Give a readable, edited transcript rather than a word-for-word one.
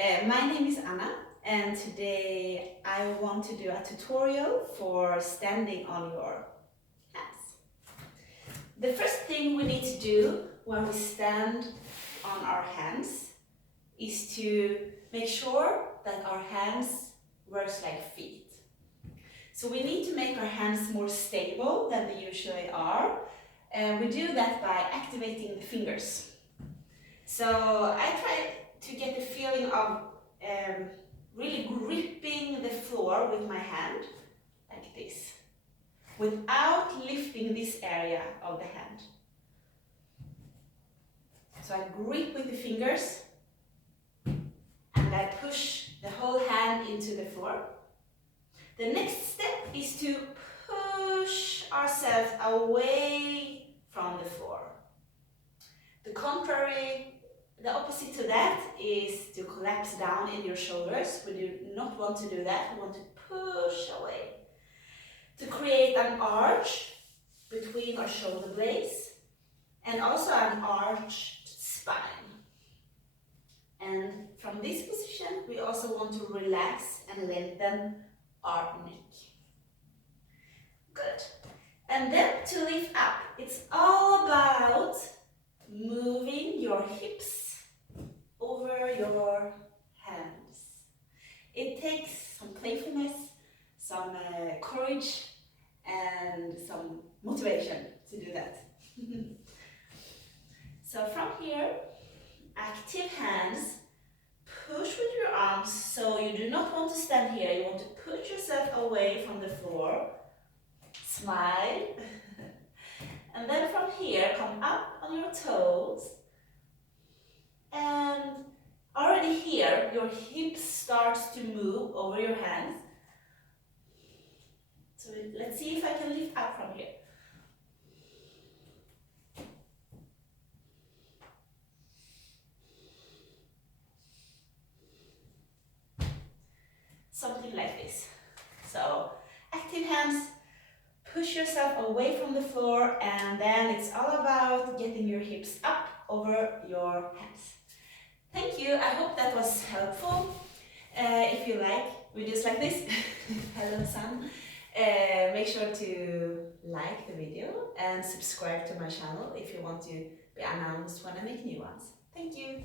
My name is Anna, and today I want to do a tutorial for standing on your hands. The first thing we need to do when we stand on our hands is to make sure that our hands works like feet. So we need to make our hands more stable than they usually are, and we do that by activating the fingers. So I try to get the feeling of really gripping the floor with my hand, like this, without lifting this area of the hand. So I grip with the fingers and I push the whole hand into the floor. The next step is to push ourselves away from the floor. The opposite to that is to collapse down in your shoulders. We do not want to do that. We want to push away. To create an arch between our shoulder blades and also an arched spine. And from this position, we also want to relax and lengthen our neck. Good. And then to lift up, it's all about moving your hips over your hands. It takes some playfulness, some courage, and some motivation to do that. So from here, active hands, push with your arms. So you do not want to stand here, you want to put yourself away from the floor. Smile. And then from here, come up on your toes. And already here, your hips starts to move over your hands. So let's see if I can lift up from here. Something like this. So active hands, push yourself away from the floor, and then it's all about getting your hips up over your hands. Thank you, I hope that was helpful. If you like videos like this, hello son, make sure to like the video and subscribe to my channel if you want to be announced when I make new ones. Thank you.